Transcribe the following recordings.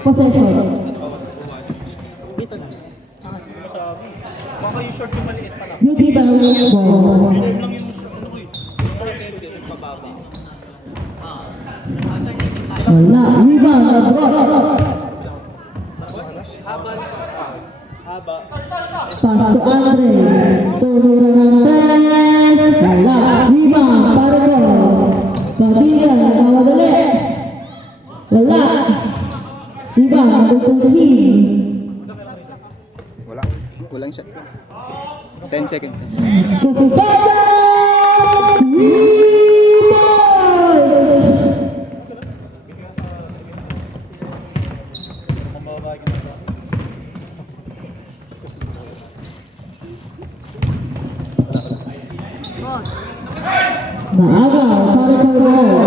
Possession. Dito na. Baka yung short yung maliit pala. Beauty balance ball. Save lang yung short. Ano ko yun? Yung pababa. Wala. Rebound. Haba. Pass to Andre. Turunan ng Perez. Wala. Rebound. Para ko. Padilla. Nakamadali. Wala. Rebound. Number 13. Wala. Kulang shot ko. 10 seconds. Kusasada! Maaga para sa goal.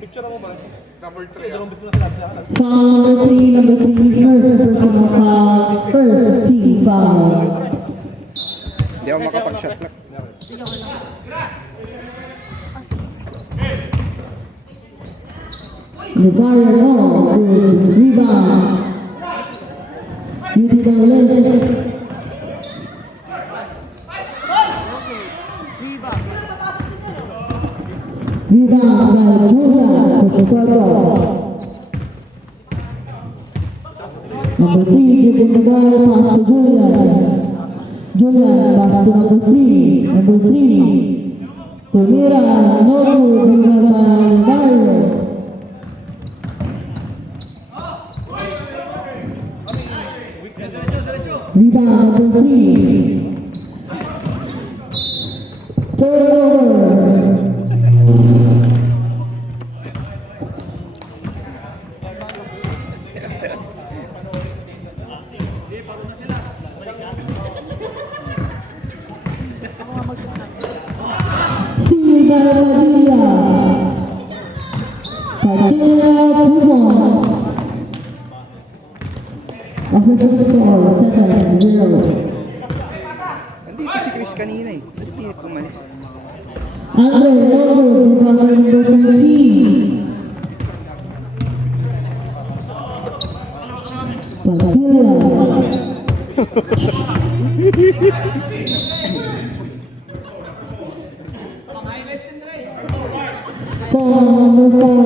Picture mo ba? Number 3. Number 3, first personal foul, first team foul. Hindi ako makapag-shot clock. Navarro, good rebound. Beauty balance. Rebound by Julian Costello. Number 3, giving the ball pass to Julian. Julian pass to number 3. Number 3. Tumira, no good, rebound by Navarro. Rebound number 3. Turnover. Padilla 2 points. Official score 7-0. Nandito si Chris kanina eh. Ba't hindi pumalis? Andre Logo, number 13. Padilla. Number 4,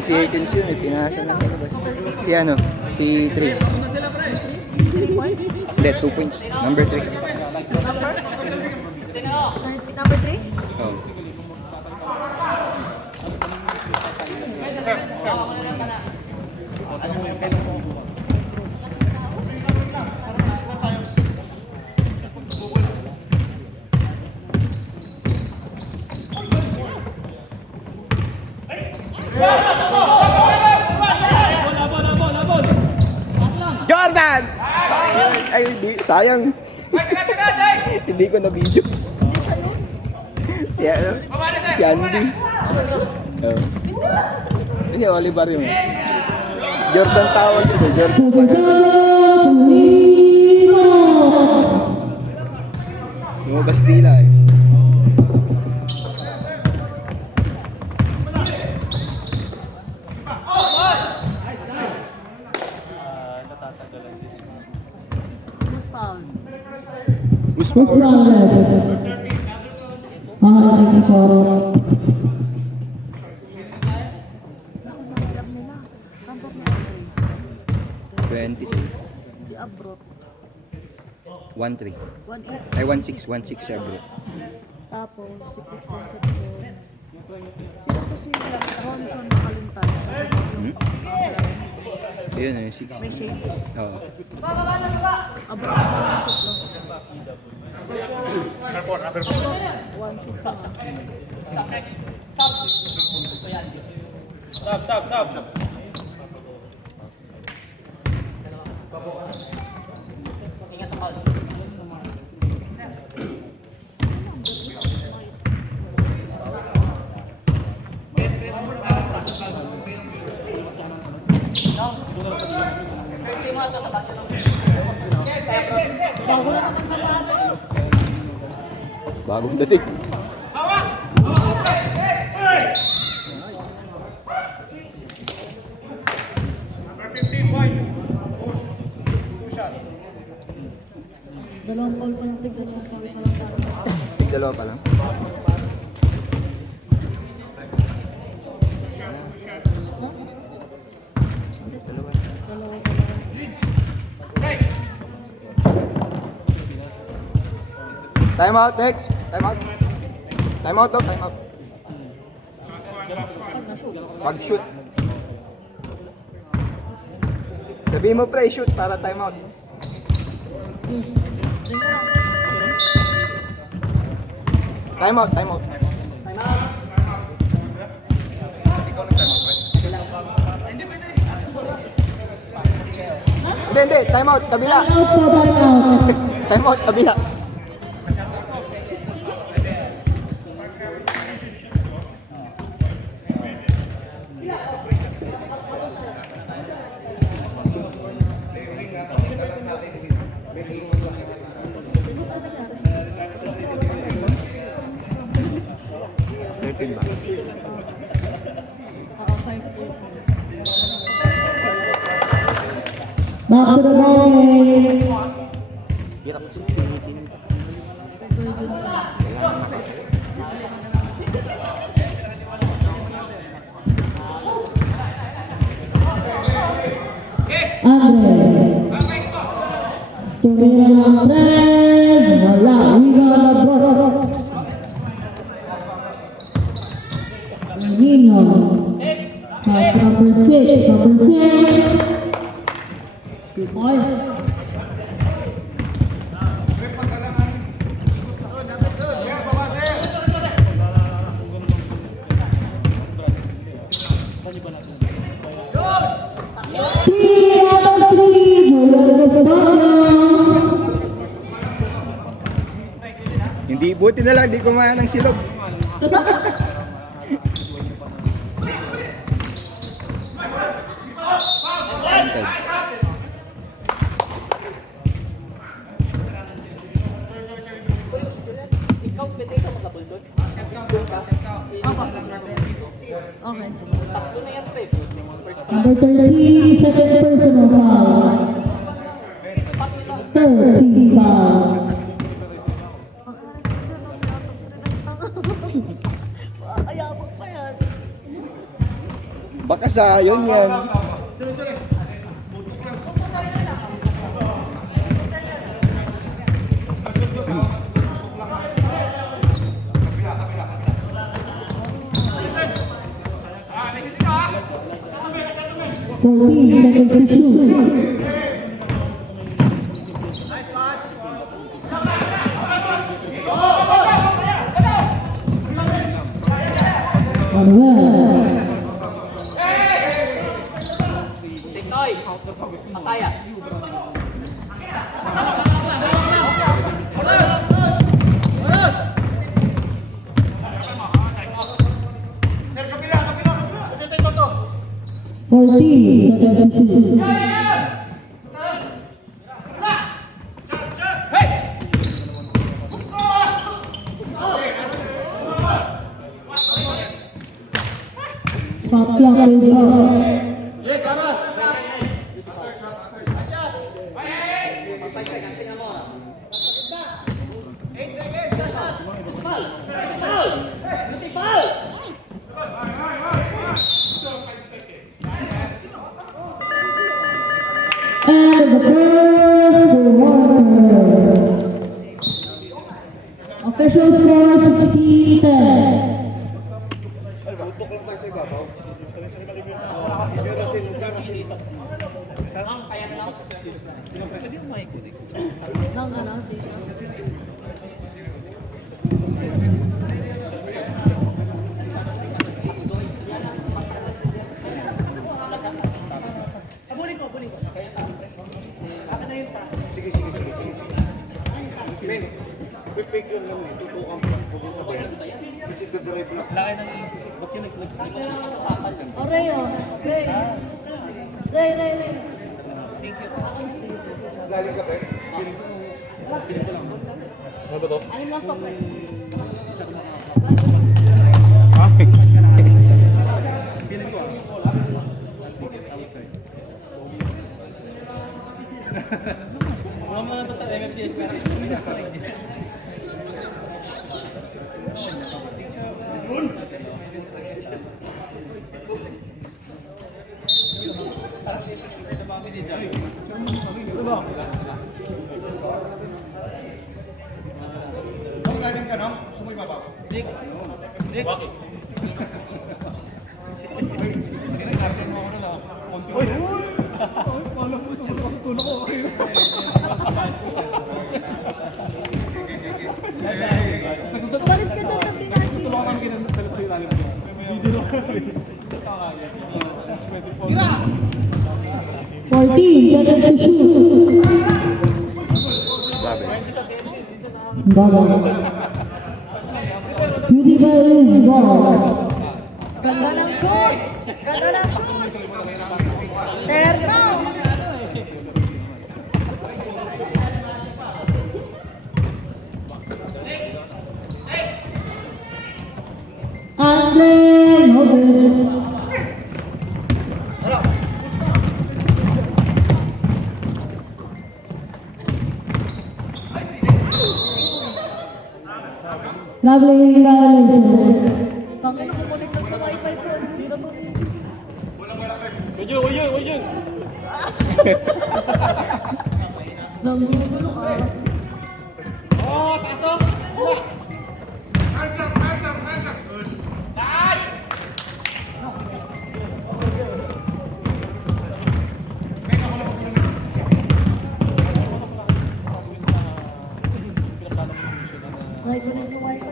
Si Atkins yun eh, pinasa na sa labas. Si ano? Si 3. Hindi, 2 points. Number 3. Number 3? Oh. Jordan! Ay, hindi. Sayang. Hindi ko na video. Si ano? Si Andy. Oh. Hindi, Oliver yung Jordan tawag ito. Jordan pa lumabas dila eh. Usman. Iporo. 22. Si Abro. 1-3. 1-8. Ay, 1-6. 1-6 siya, bro. Tapos, si Chris Concepcion. Sino po si Ronson Makalintan? Hmm? Ayun, yung 6. May shades. Oo. Abro ka sa mga sutlo. 1-6 sa Sab. Ingat sa kal. Bagong dating. dalawang call pa yung tignan ng call pa lang tayo. Dalawa pa lang. Dalawa. Time out, next. Time out. Time out, oh. Time out. Pag-shoot. Sabihin mo, pre, shoot para time out. Time out, time out. Hindi, time out, kabila. Out po, time out. Time out, kabila. Ba? Back to the ball. Hirap sa pitin. Andre. Tumira ng press. Wala. We got the ball. Nino. Pass number 6. Number 6. 2 points. Hindi, buti na lang, di kumain ng silog. Ikaw, pwede ka magkabol doon? Okay. Tatlo na yan, pre. Number 30, second personal foul. 30 foul. Ayabang pa yan. Baka sa yun yan. Seconds to shoot. Manuel. Tikoy, makaya. Seconds to shoot. Shot clock is off. And the first quarter. Official score 16-10. Nang ano, Oreo. Ray. Ray. Ano lang po, pre? Wala mo na ito sa MFCS na rin. Umalis ka dyan ng pinati. 14 seconds to shoot. Baba. Beautiful ball. Ganda ng shoes! Ganda ng shoes! Terno! Andre Nobel. Lovely violation. Bakit nakukunik lang sa wifi ko? Hindi na mo. Uy! Nangulo ka. Naikunin ko wifi.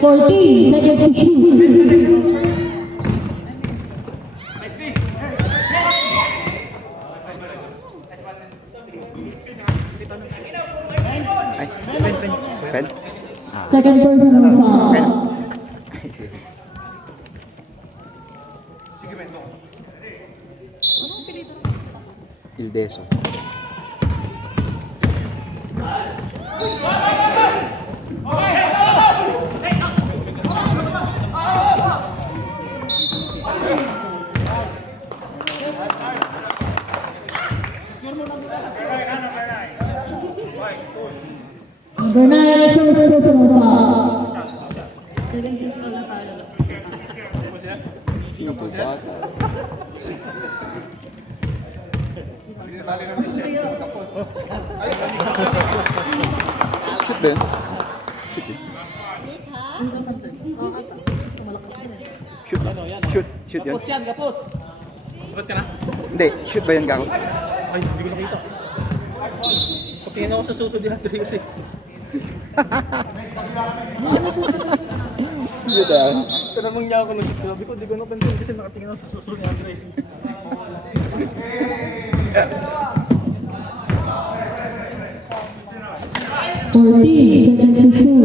14 seconds to shoot. Ay, pen? Second personal foul. Ildeso. Number 9, first personal foul. Sino po ba? Shoot ba yun? Shoot yun? Shoot yun? Kapos! Sabat ka na? Hindi, shoot ba yun, Gako? Ay, hindi ko nakita. Pagtingin ako sa susunod yung Andre kasi. Shoot ah. Tanamang niya ako ng shoot. Sabi ko, hindi ko napansin kasi nakatingin ako sa susunod yung Andre. Seconds to shoot.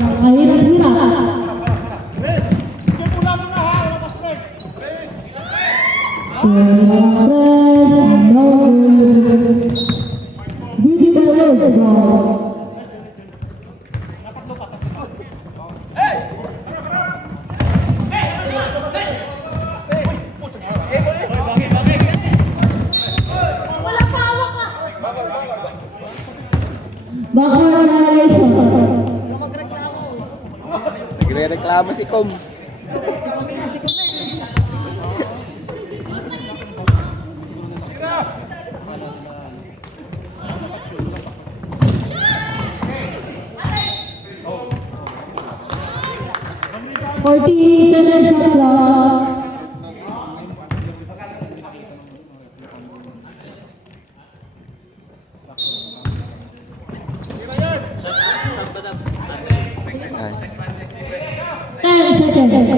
Nakahirap-hirap. Press, no good. Beautiful is ball. Backward violation. Nagre-reklamo si Kom. 40 seconds shot clock. Ay. 10 seconds.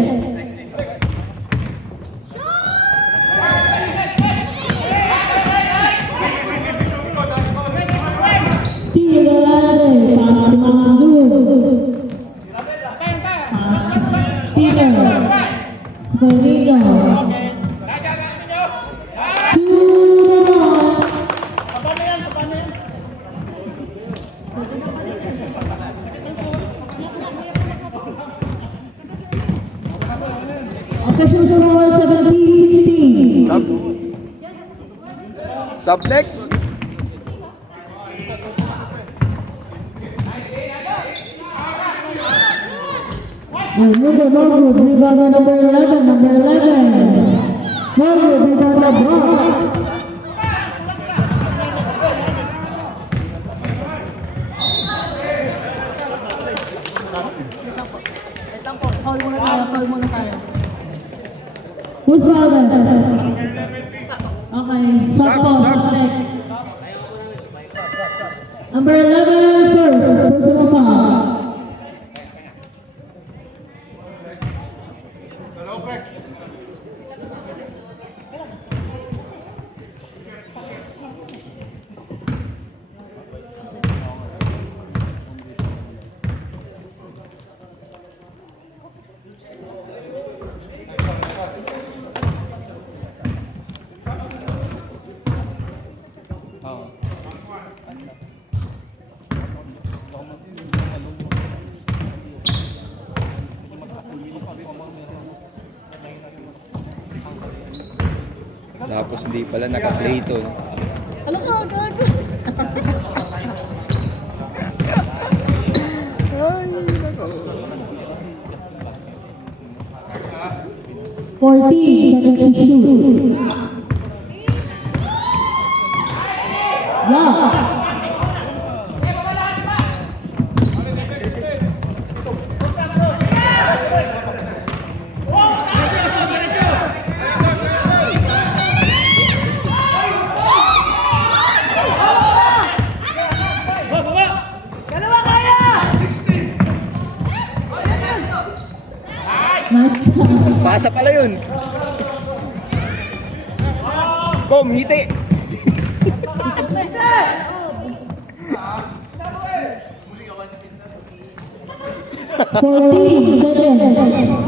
Steal the ladder. Pass to Mandu. Peter. Spolino. Official score 17-16. Sub next. Morgo, rebound number 11, Morgo, rebound LeBron. Who's fouling? Okay, stop next. Number 11, first, personal foul. Tapos hindi pala naka-play ito. No? Alam ko, agad. Ay, nako. 14 seconds to shoot. Yeah. Nice time. Pasa pala yun. Kom, ngiti. Fourteen seconds.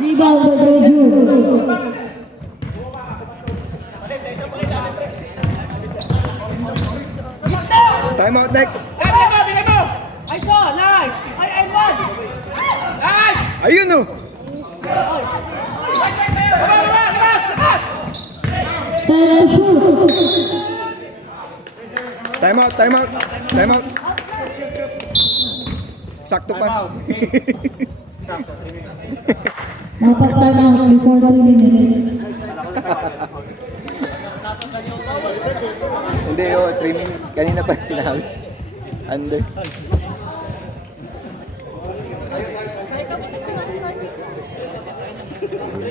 Rebound by Drew. Time out next. I saw, nice! I won! Nice! Ayun oh. Time to shoot. Time out, time out. Time out. Sakto pa. Dapat time out before 3 minutes. Hindi, 3 minutes. Kanina pa yung sinabi. Under.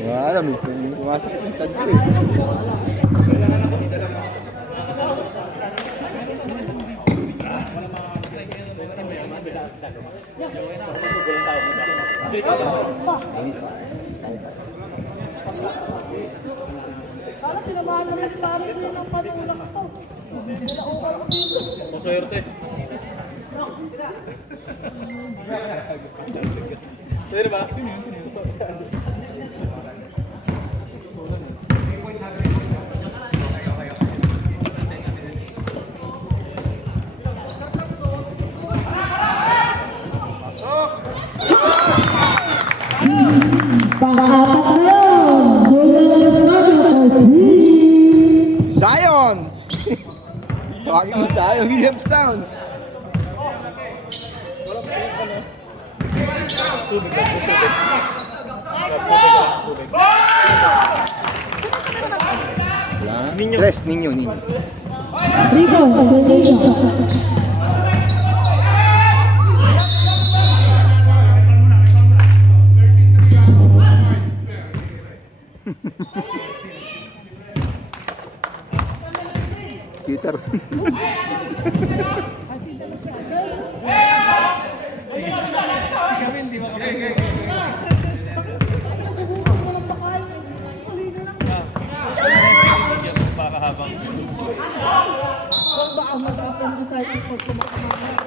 Wala, may pumasok yung chan ko eh. Sana sinamahan naman ni Mami ko yun ang panulak ko. Nilaukan ko dito. Maswerte. Pwede ba? Pang-apat na yun. Julius Maggio for 3. Zion! Tawagin mo Zion Williamstown. Ninyo. Tres, ninyo. 3 points, Domination. Twitter. Para habang Baka mag-appendicitis pag kumakain.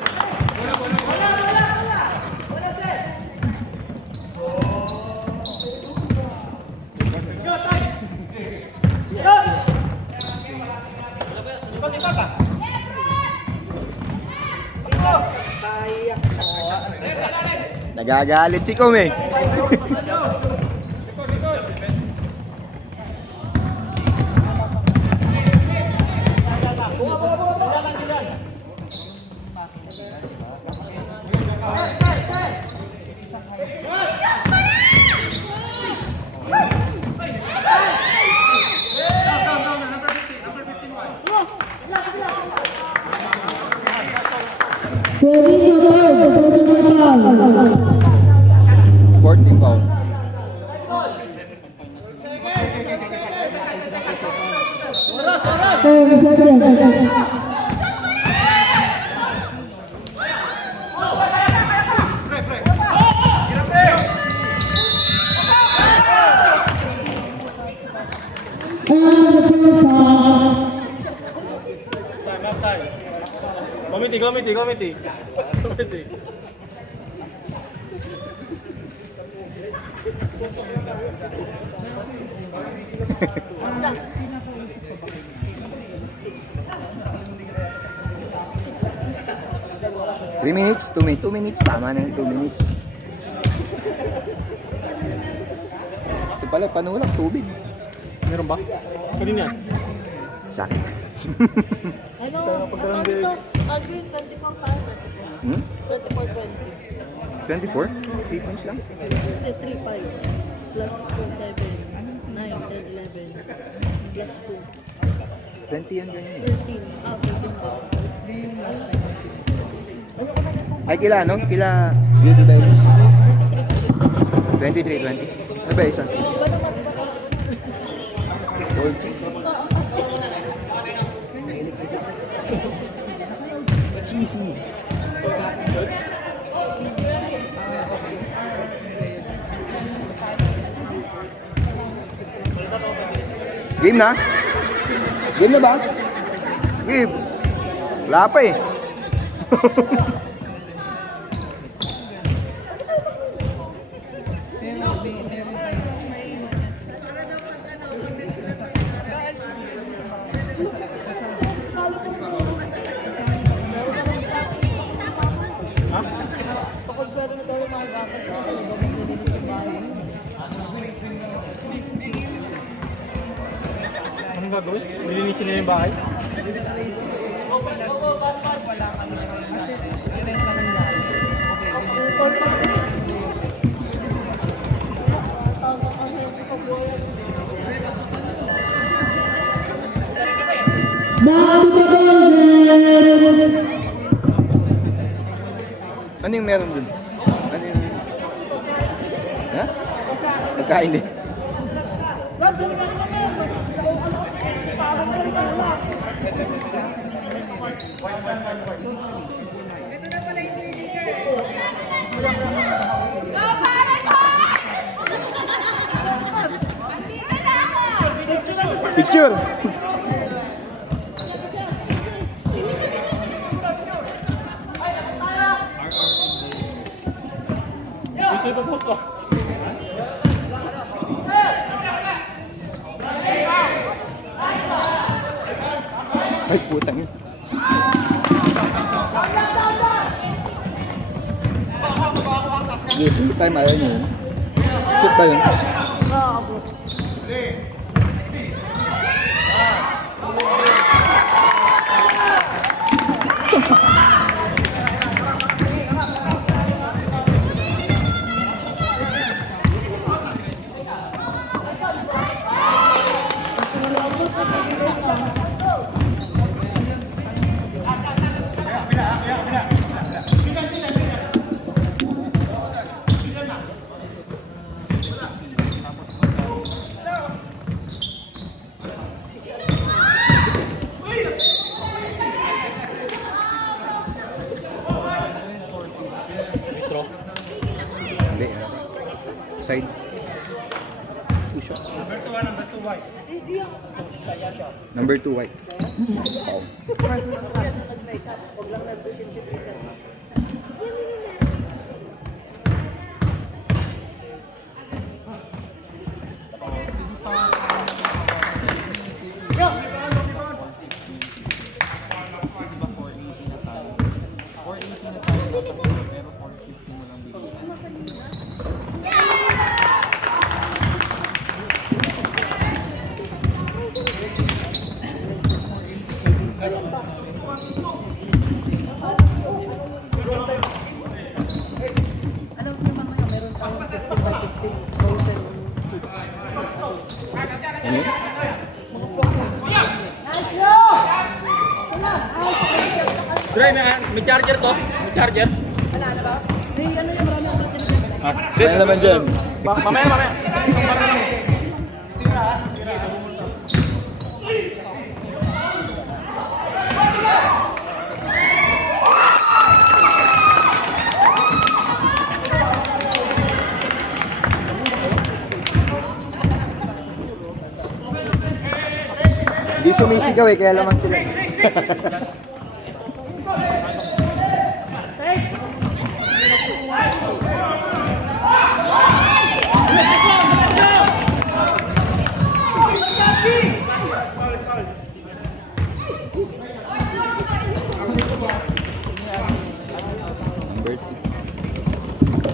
Nagagalit si Kume. Pwede na to, personal foul. 14 foul. Seconds. Committee. Three minutes, 2 minutes, tama na yung 2 minutes. Ito pala, panulang tubig. Meron ba? Kanina yan. Sa akin. Ano? Ano ito? Agree, 24 pa. Hmm? 24, 20. 24? 3 points lang. 3, 5. Plus 2, 7. 9, 10, 11. Plus 2. 20 yan ganyan. 13. 13 pa. Ay, kila ano? Kila Beauty Diaries? 23, 20. Ano ba isa? Gold cheese. Cheesy. Game na? Game na ba? Game. Wala pa eh. Kapag pwede na daw yung mga gatas na ito, maglilinis sa bahay. Anong gagawin? Nilinisin na yung bahay? Ano yung meron dun? Ano yung... Ha? Pagkain din. Picture! Ito yung post ko. Ay, putang yun. Sige, full time ayaw nyo yun. Shoot ba yun? Ah, bro. Number 2 white. Alam mo naman ngayon, meron tayong 50 by 50,000 kids. Ano yun? Dre, may charger to? May charger? May ano yung marami ang natin. Sino naman dyan? Mamaya. Hindi sumisigaw eh, kaya lamang sila.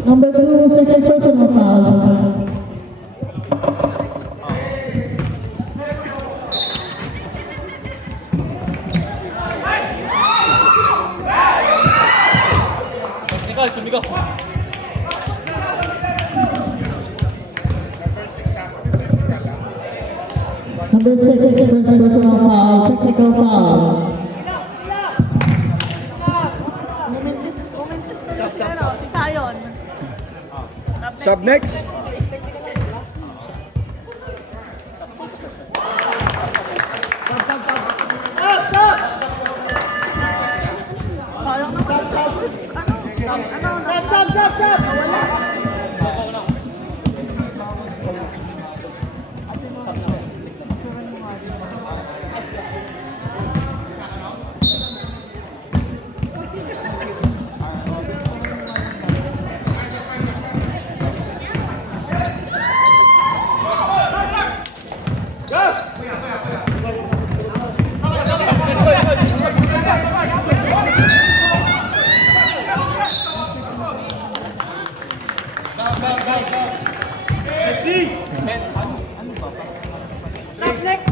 Number 2, second personal foul. Nicole, sumigaw. Number 6, first personal foul, technical foul. Momentus na si ano, si Sayon. Sub next. Sayang na nawala. Stop next.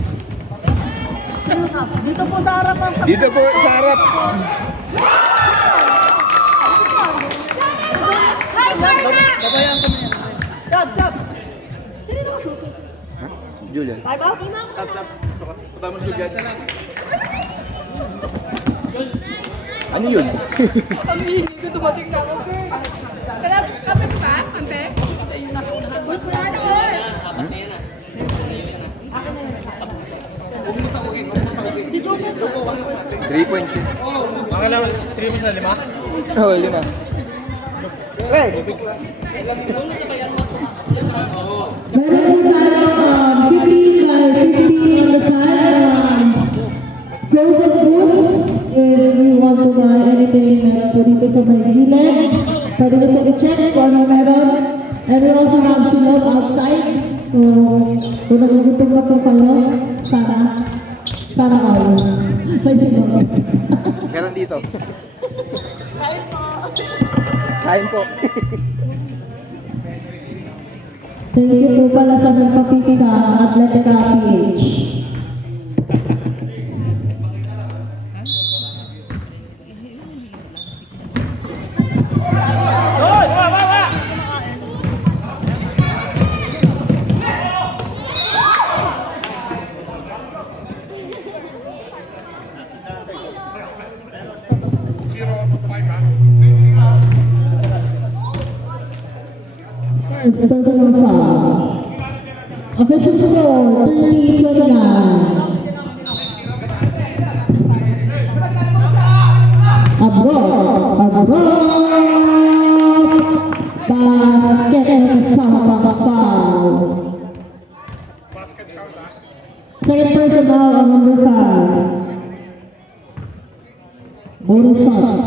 Sino na? Dito po sa harap ang Dito po sa harap. Hi, Marna! Babayan ko na yan. Stop. Sino na ka-shoot? Julian. Time out? Ano yun? Ang hihig ko dumating na ako. Kapit pa, Ampe? Wala na ko. 3-point shoot. Baka lang, 3 mo sa 5? Oh, 5. Hey! Meron tayo 15 by 15 on the side. Frozen boots. If you want to buy anything, meron po dito sa may gilid. Pwede mo po i-check kung ano meron. And we also have silog outside. So, kung nagugutom na po kayo, sana all. May silog. Meron dito. Kain po. Kain po. Thank you po pala sa nagpapiti sa Atletica PH. First personal foul. Official score 30-29. Basket sama foul. Second personal on number 5. Bonus shot.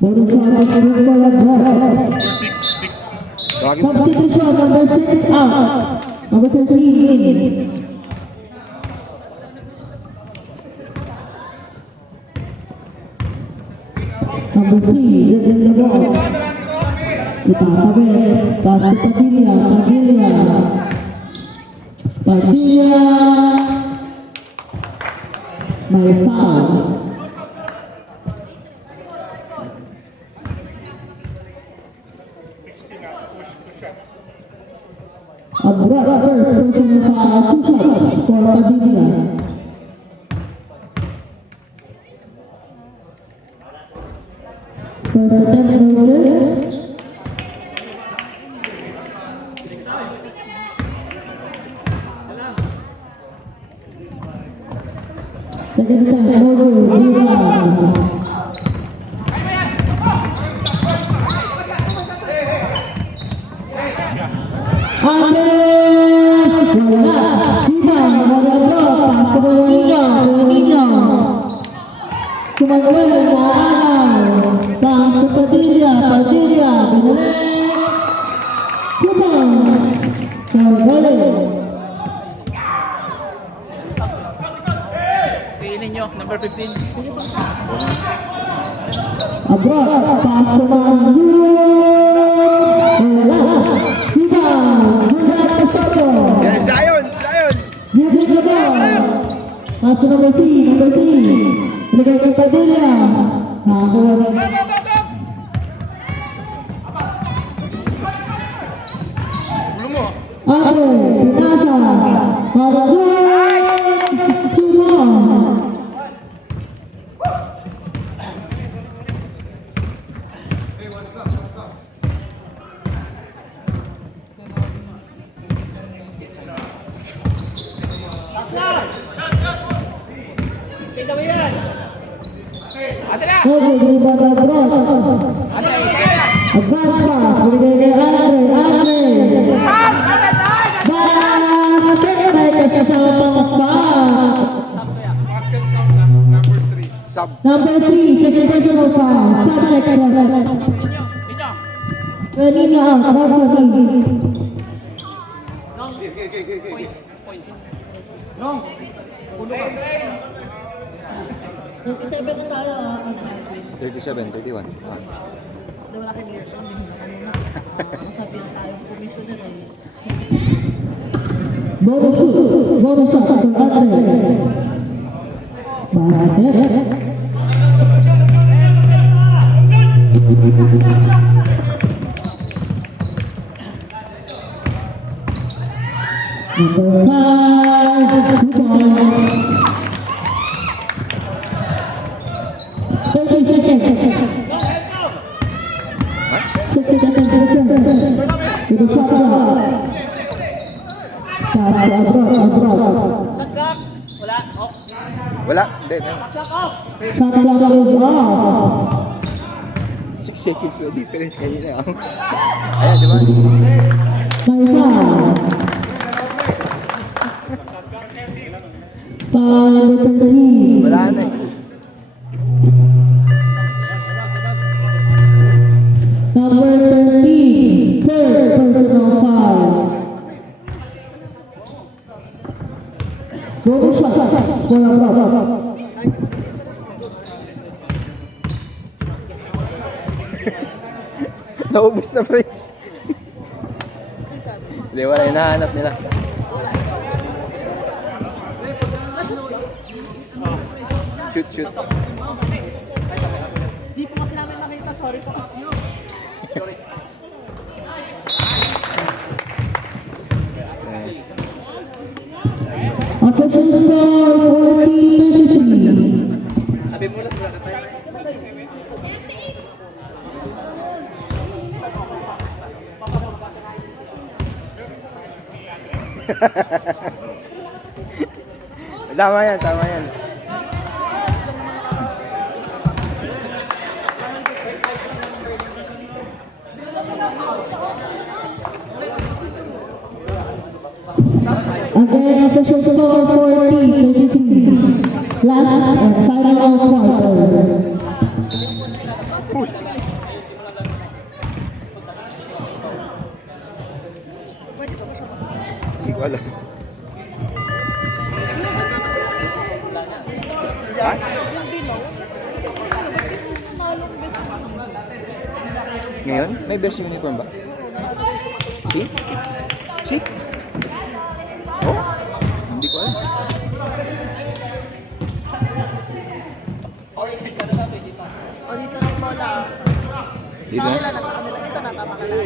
Bonus shot on number 6. Tawagin mo. Substitution number 6 out. Number 13 in. Number 3, dribbling the ball. Itatabi. Pass to Padilla. May foul. Abra first, personal foul, 2 shots for Padilla. First attempt in order. Second attempt in order. Siinin nyo, number 15. Abroad, pass to Yan, Zion! Zion! pass to number 3. Ilagay kay Padilla. Nakakuha rin. Ulo mo. Ate, pinasa. Maragay! 2 points. Okay, dribble the abroad. Advance pass, binigay kay Andre. Basket by kasama pang Sub. Number 3, second personal foul. Subject 7. Kanina out, about sa lead. Okay. 37, 31. Bonus shot for Andre. Basket. Number 5, 2 points. 30 seconds. 60 seconds with a shot clock. Pass to abroad. Wala, off. Wala. Hindi. meron. Shot clock is off. 6 seconds yung difference kanina. Ayan, di ba? May foul. Foul number 13. Wala na eh. Number 13, third personal foul. Bonus shots for abroad. Naubos na pre. Hindi, wala yung nahanap nila. Shoot. Di po kasi namin nakita, sorry po. Official score 40-33. Sabi mo na, wala na tayo. Tama yan, tama yan. Again, official score 40-23. Last and final quarter. Hindi ko alam. Ha? Ngayon? May best uniform ba? Si? Si? Oh? Hindi ko alam. O dito ng bola. Dito? Sa kanila, nasa kanila. Dito na, tama ka na.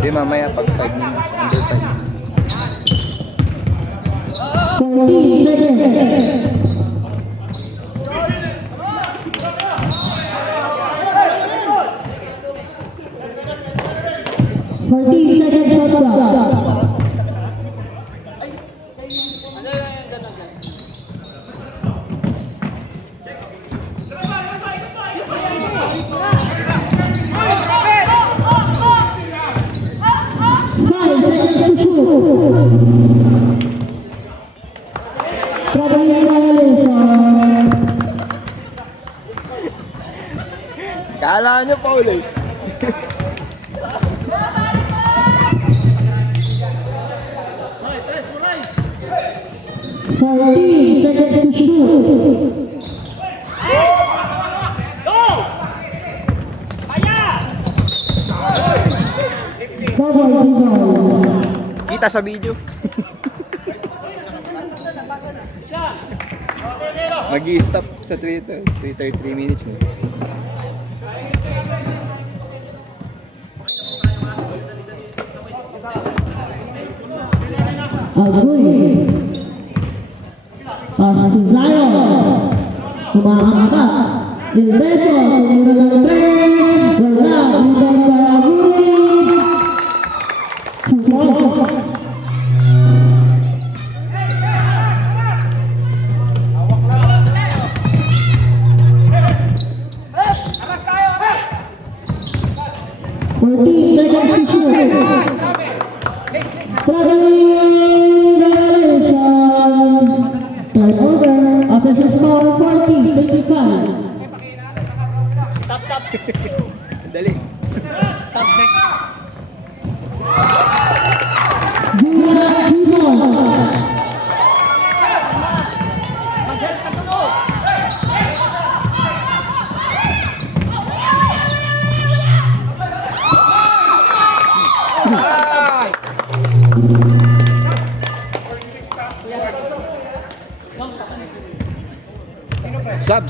Hindi, mamaya pag 5 minutes, under 5. 14 seconds. Shot clock. Kala niyo pa ulit. Seconds to shoot. Cover the ball. Kita sa video. Mag-i-stop sa 3:33 minutes na. Agoy. Pass to Zion. Kumakakat. Ilbeso. Tumira ng 3. Wala. Rebound para Agoy. 2 points. Seconds to shoot. Turnover. Official score 40-25. Dali. Julia Jimons.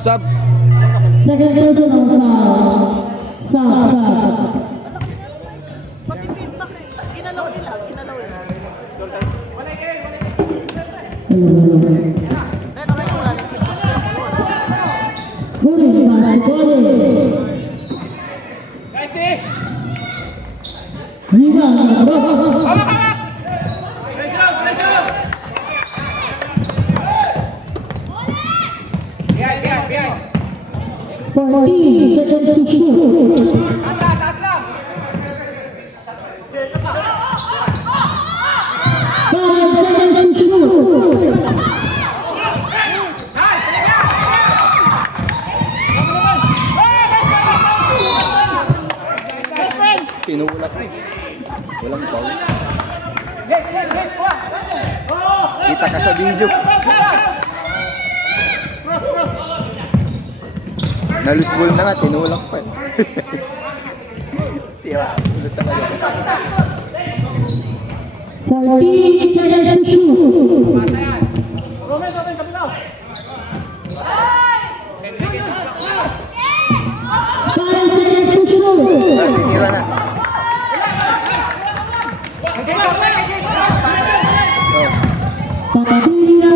Sub. Second personal foul. Sub. Pati feedback eh. Ginalaw nila. Guri, basketball. Rebound. 14 seconds to shoot. 5 seconds to shoot. Tinulak na eh. Walang foul. Kita ka sa video. Nalusbol na nga, tinulak pa. Siya, ulit talaga. 14 seconds to shoot. 5 seconds to shoot. Tinira na. Papilla.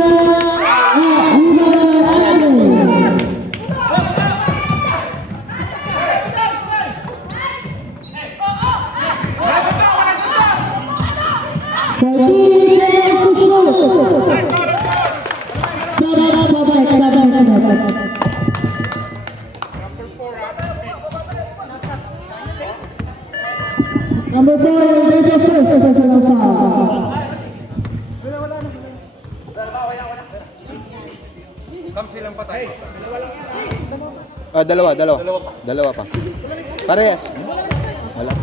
Number 4 versus first personal foul. Dalawa pa. Parehas. Wala.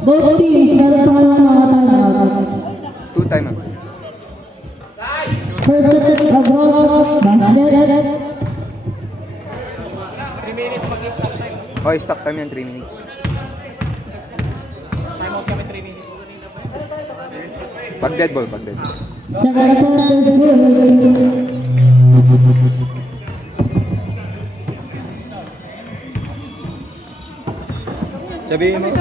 Both teams meron pa lang mga timeout. 2 time out. First set about basket. 3 minutes mag-stop time. Okay, stop time yan, 3 minutes. Time out kami 3 minutes. Pag dead ball. Second quarter's goal. Sabihin mo.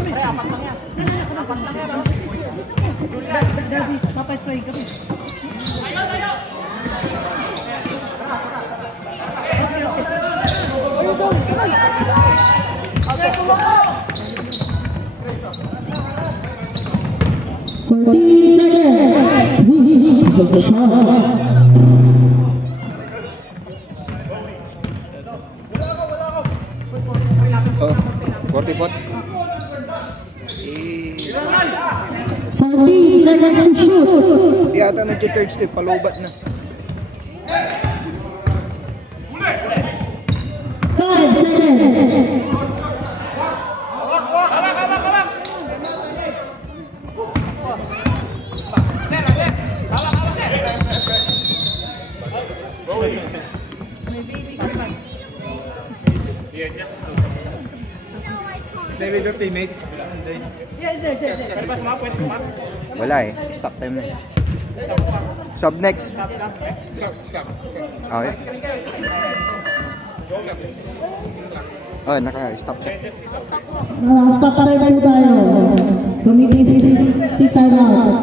Oh, 40 pot. 14 seconds to shoot. Di ata nag-third step, palubat na. 5 seconds. Say with your teammate. Pwede ba sumap? Pwede sumap? Wala eh, stop time na. Sub next. Okay. Oh, naka-stop siya. Stop time po tayo. Committee timeout.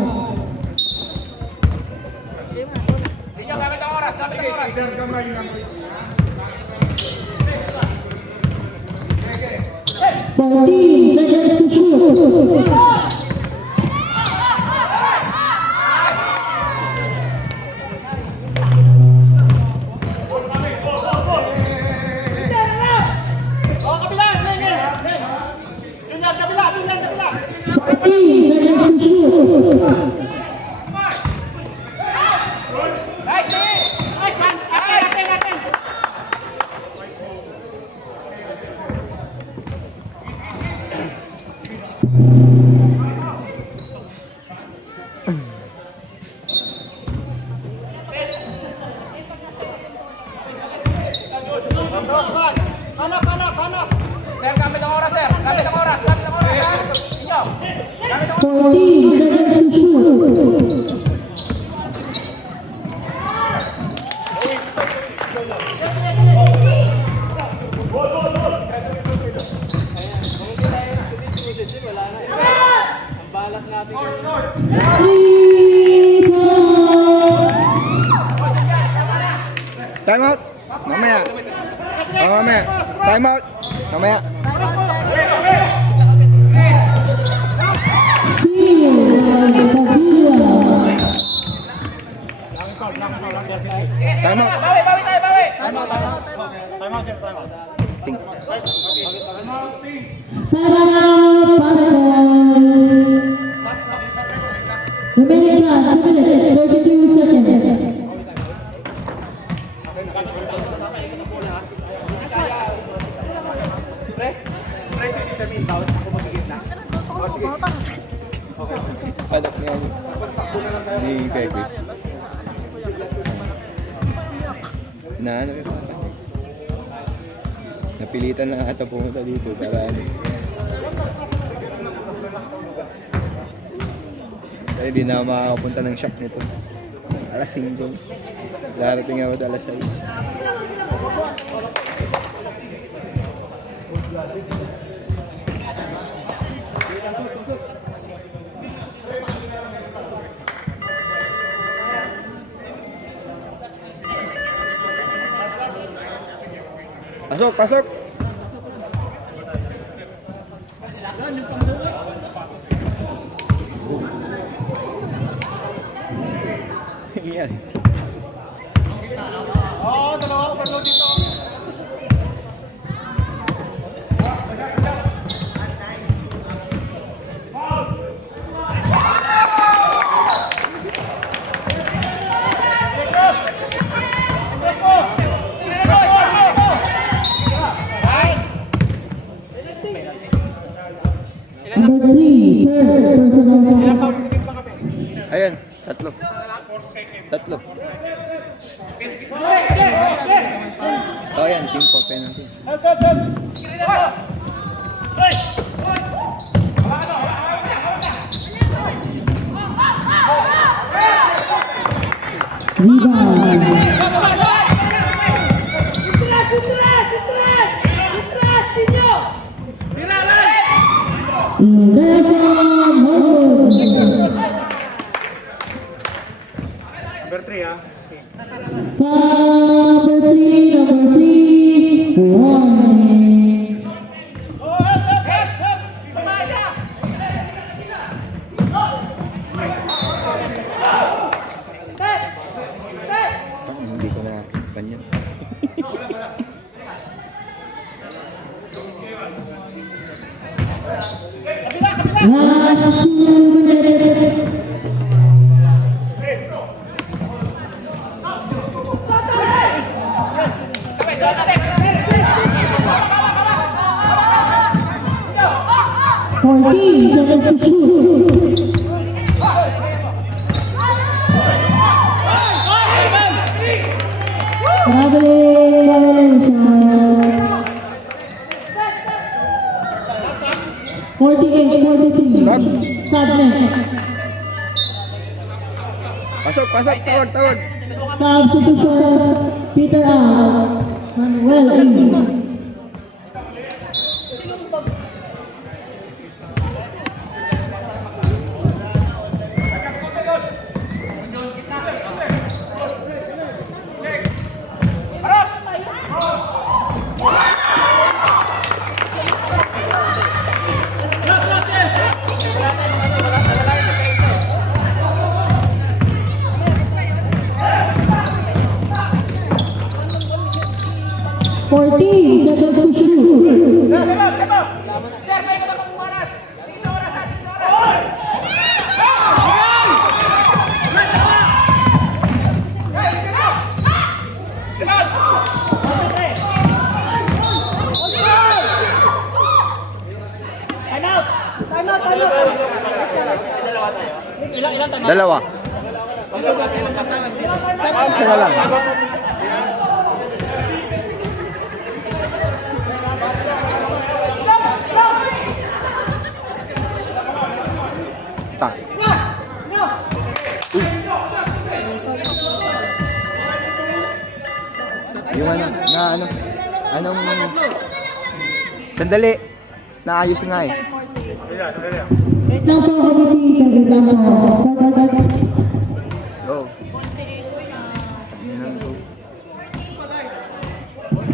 Gamit ang oras. 14 seconds to shoot. Sir, gamit ang oras, sir. Gamit ang oras. Inyo. 14 seconds to shoot. Time out. Mamaya. Mamaya. Time out. Mamaya. Steal by Padilla. Time out. Bawi tayo, bawi. Think. Remaining time 2 minutes 32 seconds. Padap niya. Hindi kay Chris. Na ano yun? Napilitan lang ata pumunta dito para ano. Kaya di na makakapunta ng shop nito. Alas 5. Darating ako alas 6. Pasok, pasok! Yan. Dalawa, overload dito. Third personal foul. Ayan, tatlo. Tatlo. Oh, yan, team po, penalty. Rebound. Nelson Holmes. Number 3 ha. Number three, one. Hindi ko na ganyan. Last 2 minutes. Fourteen seconds to shoot. Traveling violation. 48-43. Sub. Sub next. Pasok, pasok, tawag, tawag. Substitution. Peter out. Manuel in. Fourteen seconds to shoot. Sir, may ko na oras. Isang oras, isang oras. Dalawa. Isa na lang. Ta. Uy. Yung anong sandali. Naayos nga eh. Wait lang po, committee. Wait lang po. Go. Yan ang go.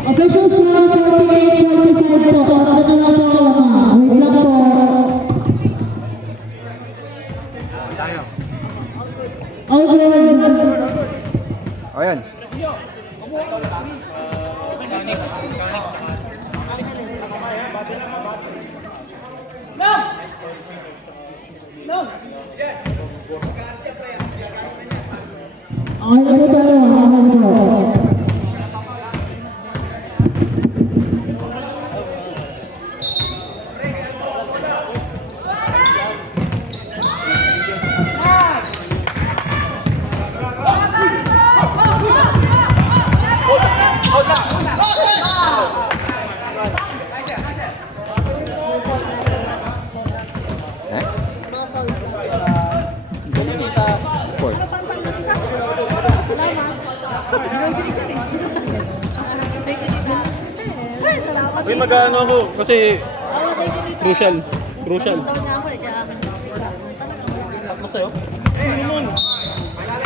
Officials na 48-45 po. Ano na lang po alam. Wait lang po. All good. O yan. Okay na po tayo. Okay na po. Eh? Four. Uy, mag-ano ako kasi crucial. Crucial. Tapos sa'yo? Ano nun?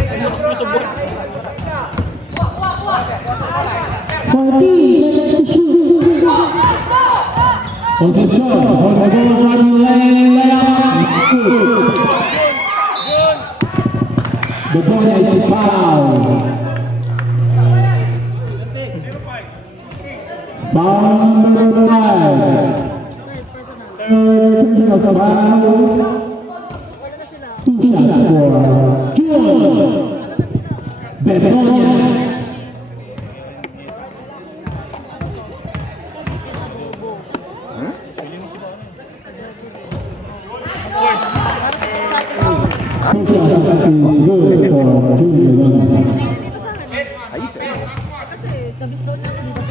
Ang lakas mo sa buhay. 40 seconds to shoot. Position for the goal running layup. The ball is foul. Foul number 5. Third personal foul. 2 shots for June Bedoya. First shot is good for Junior Young. Ayos eh. Kasi, tabis daw niya. Hindi ba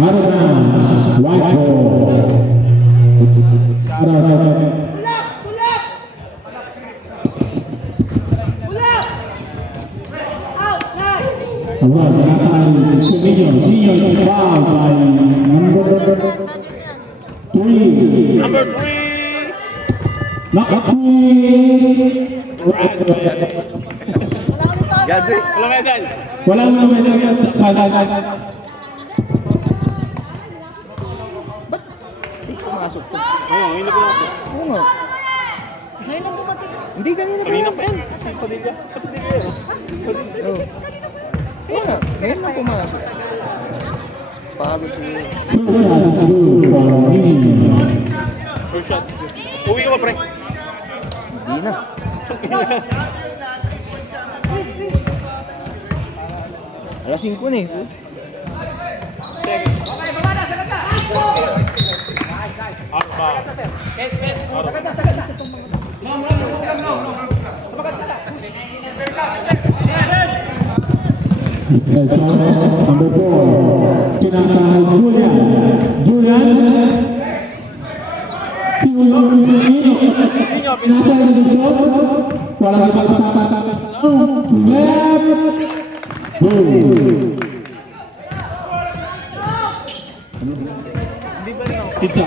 Out of bounds, white ball. Out of bounds. Alright, nasa Nino foul by number 3. Number 3! Number 3. Right. Gado eh. Walang medal. Walang medal sa kagad. Hindi pumasok to. Ngayon na pumasok. Oo nga. Ngayon lang dumating. Hindi kanina pa Kanina yan. pa yan. Sa Padilla. Sa Padilla yun. Oo. Oo nga. Ngayon lang pumasok. Pagod siguro. First shot is good for Nino. First shot. Uwi ka ba, pre? Hindi na. Alas 5 na eh. Second. Okay, baba na, sagad na. Out of bounds. Sagad na. Sumagat ka na. That's number 4. Kinasal Julian. Nasa yung job. Walang ibang kasama. Left. Boom. Pizza.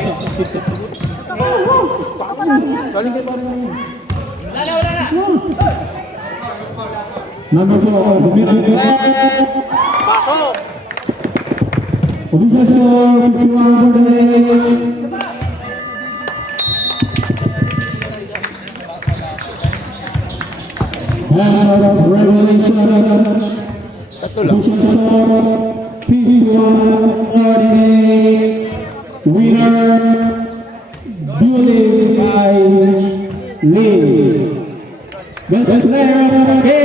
Number 4. Dominguez. Pasok! Official score 51 for the day. Hand of regulation. Tatlo lang. Official score 51 for the day. Winner, Beauty by Liz. Best player of the game.